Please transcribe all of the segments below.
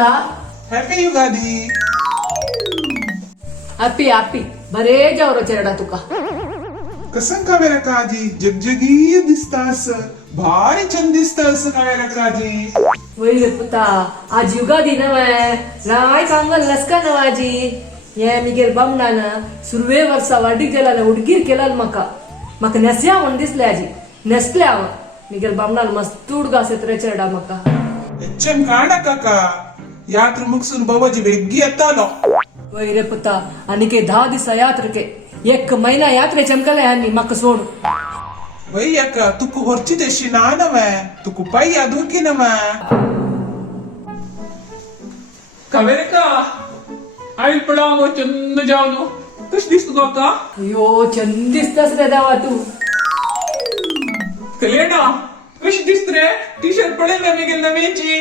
पुता happy Yugadi. Happy happy बरे जावरो चेडा तुका कसं कावेरा काजी जगजगी दिसतास भारी चंद दिसतास कावेरा काजी. वैर पुता आज युगादी नवे राय कांगल लसका नवाजी ये मिगेल बामणान सुरवे वर्सा वाडीक गेला उडगीर केला म्हाका नेस्या म्हण दिसले आजी नेसले हांव मिगेल बामणान मस्त उडगास येत रे चेडा म्हाका एचएम काणा काका यात्र मुगसून बाबाजी वेग्गी येतालो. वैरे पुता आनीके 10 दिसा यात्रेके 1 महिना यात्रे चमकले आनी म्हाका सोड वै अक्का तुकु ಹೊರ್ಚಿ ದೇಶಿ ನಾನವೆ ತುಕು ಪೈ ಅದೂಕಿ ನಮ कावेरेका आईल पडाव चंद जावनो कश दिसतो काका अयो चंद दिसतास रे देवा तू कल्याणा कश दिसत रे टी शर्ट पडेल मिगेल नवीची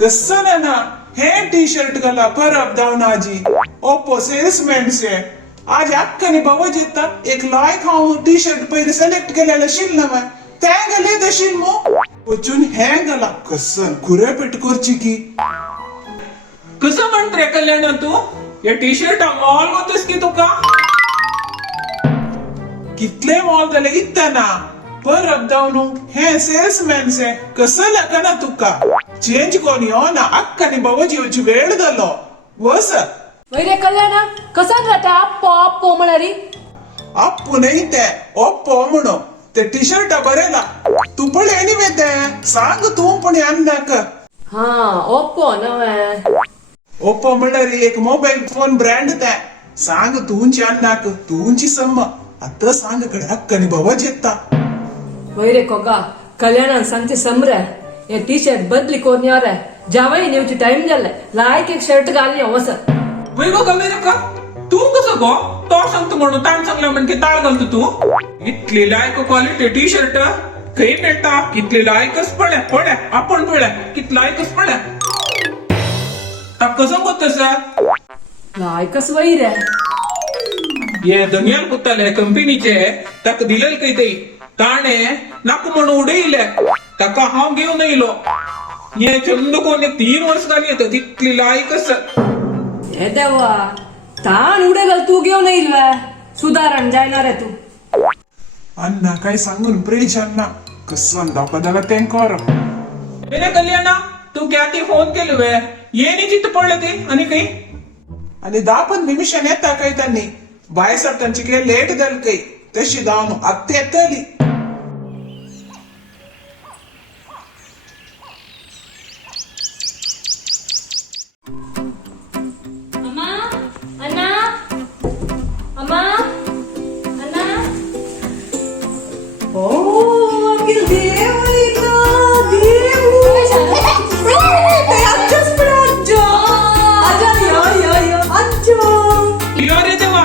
कसं ना हे टी शर्ट गला पर अप डाउन आजी ओप्पो सेल्समॅन से आज अक्काने बाबाजी येता एक लायक हांव टी शर्ट पहिले सिलेक्ट केलेला शिल ना मग त्या गले दशील मो वचून हे गला कसं खुरे पेट करची की कसं म्हणत रे कल्याणा तू या टी शर्ट मॉल होतस की तुका कितले मॉल जाले इत्ताना पर अप डाउन हे सेल्समॅन से कसं लागना तुका चेंज कोणी हो ना अक्काने बाबाजी वची वेळ जालो वस वैरे कल्याण कसा जाता अप्पो अप्पो म्हणारी अप्पू नाही ते ओप्पो म्हणो ते टी शर्ट बरेला तू पण एनिवे ते सांग तू पण अन्नाक हा ओप्पो नवे ओप्पो म्हणल्यार एक मोबाईल फोन ब्रँड ते सांग तुंची अन्नाक तुंची सम्म आता सांग कडे अक्काने बाबाजी येता वैरे कोगा कल्याणान सांगचे समरे ये टी शर्ट बदली कोण यार जावई नेवची टाइम जाले लायक एक शर्ट घालनी वस वै गो कावेरेका तू कसं गो तो सांगतो म्हणून ताण चांगला म्हणजे ताळ घालतो तू इतली लायक क्वालिटी टी शर्ट काही मेळटा कितली लायकच पडे आपण पडे कित लायकच पडे ता कसं गोत लायकस वैरे ये दनियाल पुत्ताले कंपनीचे ताका दिलेल काही ते ताणे नाक म्हणून उडयले ताका हांव घेवन येयलो ये चंद कोण 3 वर्ष जाली येता तितली लायकच हे देवा ताण उडेल तू घेऊन येईल सुधारण जायणार आहे तू अण्णा काय सांगून प्रेश अण्णा कसं दाखवताला तेंकोर मेरे कल्याणा तू क्या ती फोन केले वे ये नाही चित्त पडलं ते आणि काही आणि 10 निमिषान येता काय त्यांनी बाय सरतांची काही लेट जाल काही तशी दावनो आत्ता येतली यो रे देवा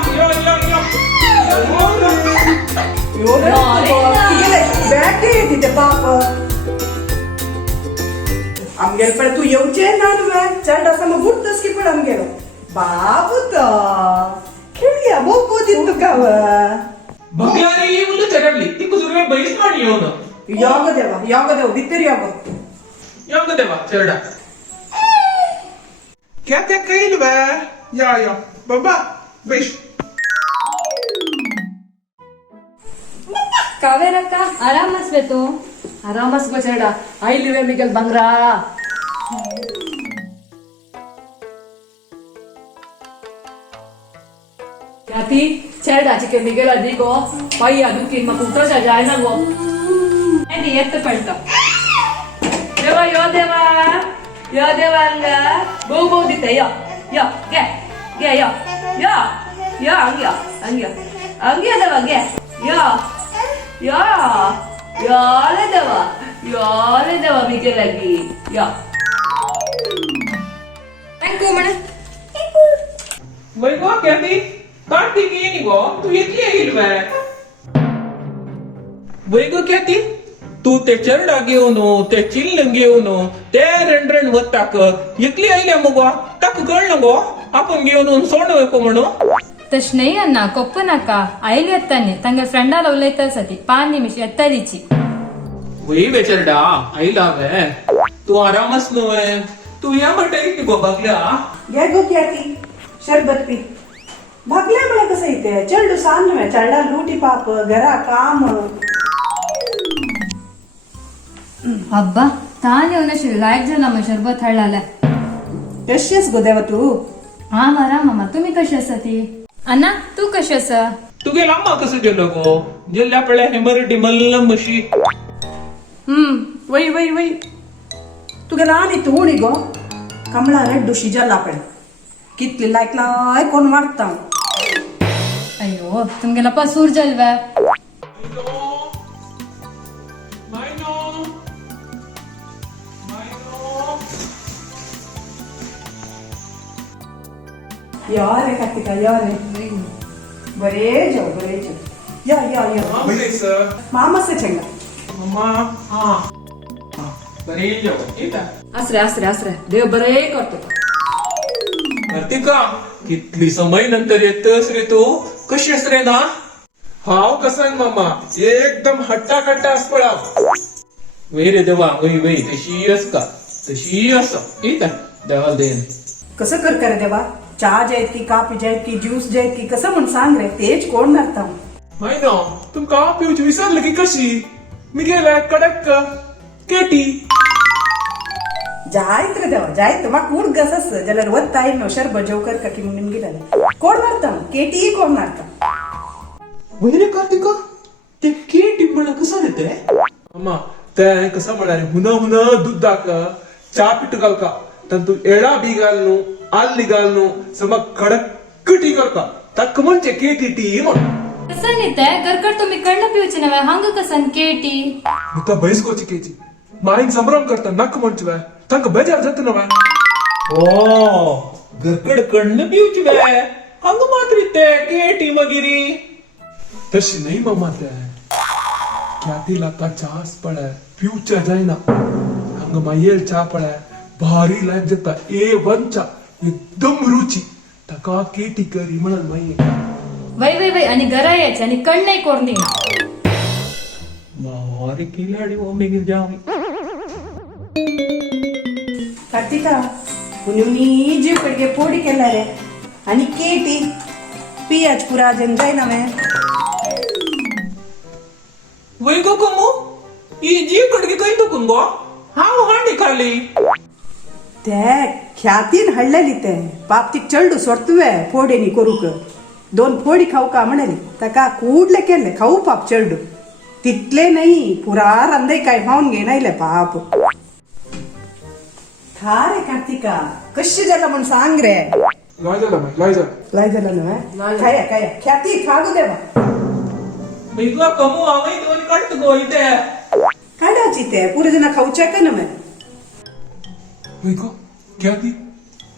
आमगेल पण तू येऊचे ना तुला चढ असं मग बुडतस की पण आमगेलो बाबू तो खेळया बोको दिन तुका बघला रे ये मुलं चढवली ती कुसुरवे बैस माणी येऊन योग देव भितर योग देवा चढा क्या ते कैल वे या बाबा बेश कावेरक्का आरामस बे तू आरामस गो चेडा आईली वे मिगेल बंगरा याती चेडाची के मिगेल आदी गो पाई अदुकी मग उतरसा जाय ना गो ऐनी येत पडता देवा यो देवांगा बो दिते यो गे यो अंग्या देवा गे याले देवा मिके लगी या थँक्यू म्हणे वै गो क्या ती कार्तिक ये नहीं गो तू येतली येईल वै गो क्या ती तू ते चरडा घेऊन ते चिल्ल घेऊन ते रण वत्ताक एकली आयल्या मगो ताक कळलं गो आपण घेऊन सोड वेको म्हणू ತಕ್ಷಣ ಅನ್ನ ಕೊಪ್ಪನಕ್ಕ ಐಲಿ ಎತ್ತಾನೆ ತಂಗ ಫ್ರೆಂಡಾಲ ಉಲ್ಲೈತ ಸತಿ 5 ನಿಮಿಷ ಎತ್ತದಿಚ್ಚಿ वही बेचरडा आईलावे तू आरामच नव्हे तू या म्हणता किती गो बघल्या घे गो ख्याती शरबत पी भागल्या मला कसं येते चल सांग ना चलडा लूटी पाप घरा काम ಹಬ್ಬ ತಾನೇ ಅವನಶಿಲ್ಲ 5 ಜನ ಶರ್ಬತ್ ಹಳ್ಳಾಲ कशीस गो देवा तू हा मामा तुम्ही कशी असा ती अण्णा तू कशी असा तुगे लांबा कसं गेलो गो जेल्ल्या पडल्या हेमरडी मल्ल मशी वय वय वय तुगे राणी तू उणी गो कमळा रेड्डू शिजला पण कितली लायकलाय कोण वाटता अयो तुमಗೆಲ್ಲ सूर जलवा यार है कार्तिका यार है बरे जाओ या मामा से चंगा मम्मा हा बरे जाऊ येता आसरे आसरे आसरे देव बरे करतो कार्तिका कितली समय नंतर येतस रे तू कशी आहेस रे ना हाव कसा मामा एकदम हट्टा कट्टा पळा वै रे देवा वै तशी अस का तशी असं येता देवा देन कसं कर देवा चहा जायत की काफी जायत की ज्यूस जायत की कसं म्हणून सांग रे तेच कोण नसता माहिती तुमका पिवची विसरलं की कशी मी गेलाय कडक केटी जायत रे देवा जायत मग कूड गसस जाल्यार वत्ता येईल शरबत जेवकर का की म्हणून गेला कोण मारता केटी कोण मारता वै रे कार्तिका ते केटी म्हणा कसं रे ते अम्मा ते कसं म्हणाले हुन दूध दाक चहा पिट्टू घाल का तंतू एडा बी घालनु आल्ली घालनु समग कडकटी करका तक म्हणजे केटी टी म्हण कसं नेते गरकड तुम्ही कर्ण पिवचे नव्हे हंग कसन केटी मुता बैसकोची केची माईन संभ्रम करता नक म्हणचवे तंक बेजार जात नवा ओ गरकड कडनं पिवची बे हंग मात्र ते केटी मगिरी तशी नाही मामा ते ख्याती लाता चास पडे पिवच्या जायना हंग मायेल चा पडे भारी लाग जाता A1 चा एकदम रुची तका केटी करी म्हणन माये वै आणि गरा यायचे आणि कण नाही कोरणी मारे किलाडी ओ मेगी जावी कार्तिका कुणी जीव कडगे पोडी केला रे आणि केटी पियाज पुरा जन जायना मे वै गो कमू ಈ ಜೀವ ಕಡೆಗೆ ಕೈ ತಕೊಂಗೋ ಹಾವು ಹಾಂಡಿ ಖಾಲಿ ते ख्यातीन हडलेली ते पाप ती चलडू सोडतुवे फोडेनी करूक 2 फोडी खाऊ का म्हणाली ताका कूडले केले खाऊ पाप चलडू तितले नाही पुरा रंदे काय खाऊन घे नाहीले पाप खा रे कार्तिका कशी झाला म्हणून सांग रे लाय झाला माय लाय झाला लाय झाला ना खाया ख्याती खागू देवा ಈಗ ಕಮು ಅವೈ दोन ಕಟ್ ಗೋ ಇದೆ काढायची ते पुरे जण खाऊच्या का ना मग वैको क्या ती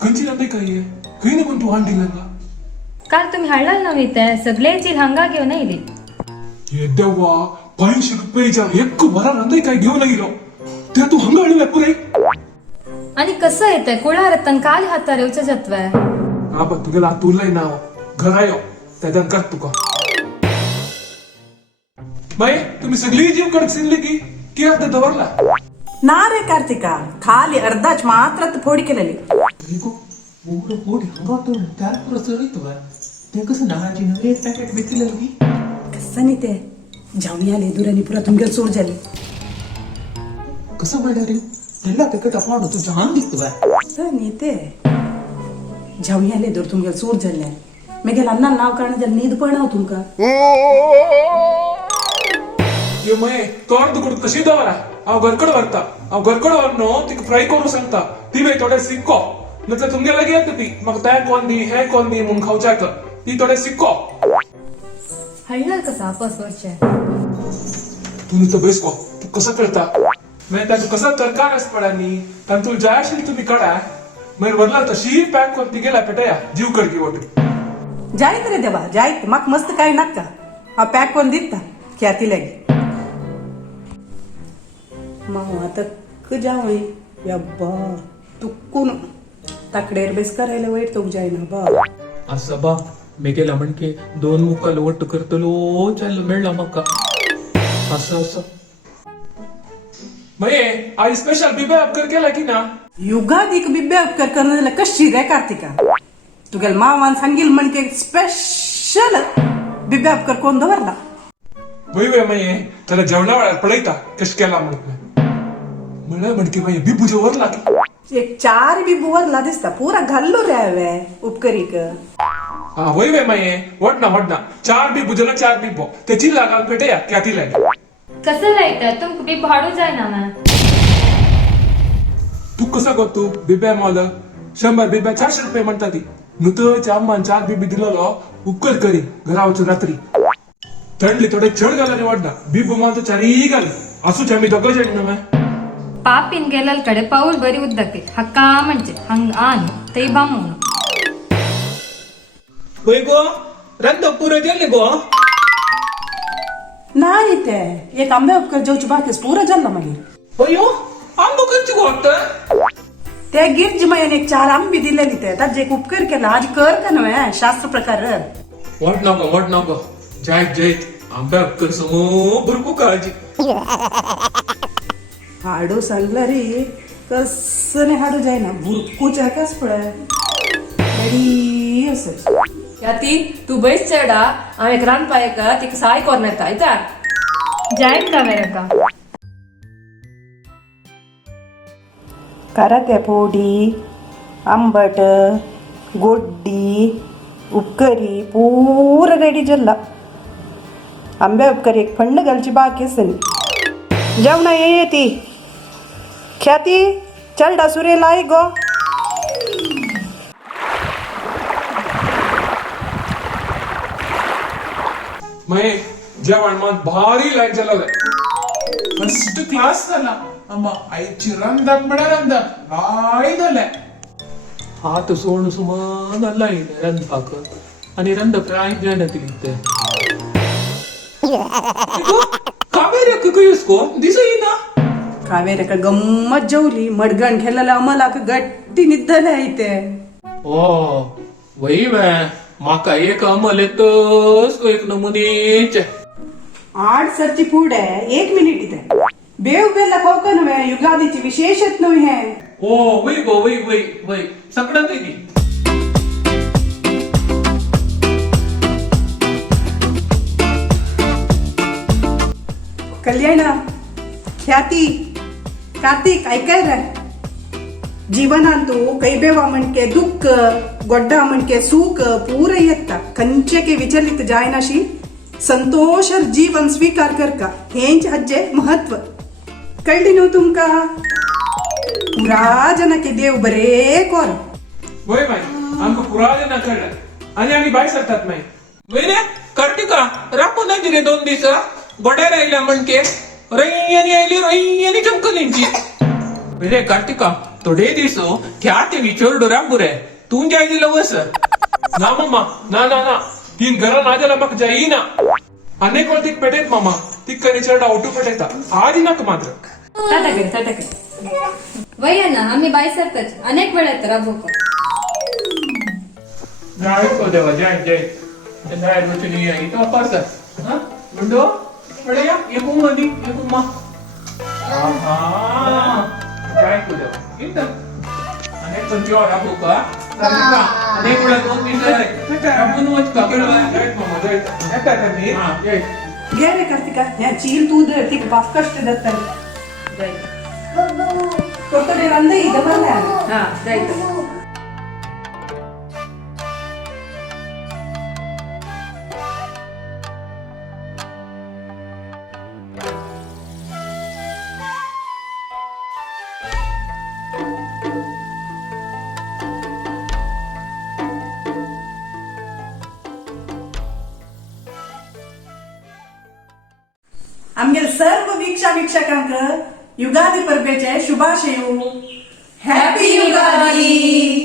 कंची लांबे काय आहे काही ना पण तू हांडी लागा काल तुम्ही हळलाल नव्हे ते सगळ्याची हंगा घेऊन येईल हे देवा 500 रुपयाच्या एक भरा नंतर काय घेऊन गेलो ते तू हंगा आणले पुरे आणि कसं येतंय कोळा रतन काल हातार येऊच जत्वे हा पण तुला तुला नाव घरायो त्याच्यात कर तुका बाई तुम्ही सगळी जीव कडक सिनले की अर्ध दवरला ना रे कार्तिका खाली अर्धाच मात्र फोडी केलेली ಈಗ ಮೂರು ಕೋಡಿ ಹಂಗಾತು ತ್ಯಾರ ಪುರ ಸರಿತವ ते कसं नानाची नवे पॅकेट बेतीला की कसं नाही ते जाऊन आले दुरानी पुरा तुमगेल सोड झाली कसं ಮಾಡ್ಯಾರಿ ಎಲ್ಲ ಪॅकेट आपण तुझ्या हान दिसतव कसं नाही ते जाऊन आले दूर तुमगेल सोड झाले मी गेला अन्ना नाव काढणं जर नीद पण तुमका ये मये तोंड दुखड कशी दवरा हांव घरकड व्हरता हांव घरकड व्हरनो तिका फ्राय करू सांगता ती वे थोडे सिक्को नंतर तुमगे लागी येता ती म्हाका तें कोण दी हें कोण दी म्हणून खावच्याक ती थोडे सिक्को हळलाल कसा आपस वरचे तू नुसतं बेसको तू कसं करता मागीर तातूं कसं तरकार आस पडा न्ही तातूंत तुला जाय आशिल्ली तुम्ही काडा मागीर व्हरला तशी पॅक करून ती गेला पेटया जीव कडकी वट जायत रे देवा जायत म्हाका मस्त काय नाका हांव पॅक करून दिता ख्याती लागी माव आता क जावं यब्बा तुक्कून ताकडेर बेस करायला वाईट तो जायना बा असं बा मी गेला म्हणके 2 मुक्काल ಒಟ್ಟು करतलो चल मिळला मका असं असं मये आज स्पेशल बिबे अपकर केला की ना युगादीक बिब्बे उपकार करणं जाल्यार कशी रे कार्तिका तुगेल मावान सांगिल म्हणके स्पेशल बिब्बे उपकार कोण दवरला वय मये त्याला जेवणा वेळार पळयता कश केला म्हणून म्हणलं म्हणके मये बिबू जेवर लागी एक 4 बिब्बू वरला दिसता पुरा घाल्लो रे हांवें उपकरीक हा वय मये वडना 4 बिबू जला 4 बिबो त्याची लागाल पेटे या क्या ती लागी कसं लायतं तुमक बी भाडू जाय ना मॅ तू कसा गो तू बिब्या मॉल 100 बिब्या 400 रुपये म्हणता ती नुतच्या अम्मान 4 बिबी दिलेलो उपकर करी घरा वचून रात्री थंडली थोडे चढ घाला निवडना बिबू मॉल तर चारी घाली असूच आम्ही दोघं जण ना पापिन गेलेल कडे पाऊल बरी उद्दके हक्का म्हणजे हंग आन ते बामून वय गो रंद पुरं गेले गो नाही ते एक आंबे उपकर जेवची बाकीस पुरा जाल्ला मागीर अयो आंबो खंयची गोट ते गिफ्ट मायन एक 4 आंबे दिलेली ते ताजे एक उपकार केला आज कर का न्हय शास्त्र प्रकार वट नको जैत आंब्या कर समो भरपूर काळजी हाडू सांगला रे कसने हाडू जायना भुरकूच हाकाच पळय बडी असं ख्याती तू बैस चेडा हांव एक रांदपा येका तिका सहाय कोरून येता आयता जायत का वेरका कराते पोडी आंबट गोड्डी उपकरी पूर रेडी जल्ला आंब्या उपकरी एक फंड घालची बाकी असली जेवणा ये ती ख्याती चल डासुरे लाई गो मये जेवण मग भारी लाईक झालं फर्स्ट क्लास झाला अम्मा आईची रंदाक म्हणा रंदाक हाय झालंय हात सोड सुमान अल्लाय रंद पाक आणि रंद फ्राय जण तिथे कावेरी ककयुस्को दिसई ना कावेऱ्याक गम्मत जेवली मडगण खेळलेल्या अमलाक गट्टी निद्दले इथे ओ वही वे माका एक अमल येतोस एक नमुनीच 8 सरची फूड आहे 1 मिनिट इथे बेव बेला खाऊ का नव्हे युगादीची विशेषच नव्हे हे ओ वही गो वही सगळं काही कल्याणा ख्याती कार्तिक ऐकाय रे जीवनांतू कैबेवा म्हणके दुःख गोड्डा म्हणके सुख पूर येता खंचे के विचलित जायनाशी संतोषर जीवन स्वीकार करका हेंच हज्जे महत्व कळली न्हू तुमका पुरा जनके देव बरे कोर वय माई आमका पुराले ना कळलं आणि आम्ही बाय सरतात माई वय रे कार्तिका राखू नाही रे 2 दिवस गोड्या राहिल्या म्हणके रैयानी आयली रैयानी चमकलींची रे कार्तिका थोडे दिवस ख्यात विचोरडो रांबुरे तू जाय दिलं वस ना मम्मा ना तीन घरा ना जायला मग जाई ना अनेक वेळ तीक पेटेत मामा तीक करी चढ आउटू पेटेता आधी नक मात्र ताटा करे वय ना आम्ही बाय सरतच अनेक वेळा तर अबोक जाय को देवा जाय जाय रुचनी इथं पास हा मुंडो पडया एकूम नदी एकूम आहा जाय को देवा इथं अनेक पंची और अबोका अनेक वेळा 2 दिवस आपण वच का जायत मामा जायत येता का मी हा जाय घे रे कार्तिका ह्या चील तू दर तिक बाफ कष्ट दत्ता कोतडे रंदई दबरला हा जायत आमगे सर्व वीक्षकांक युगादी परबेचे शुभाशयू हॅपी युगादी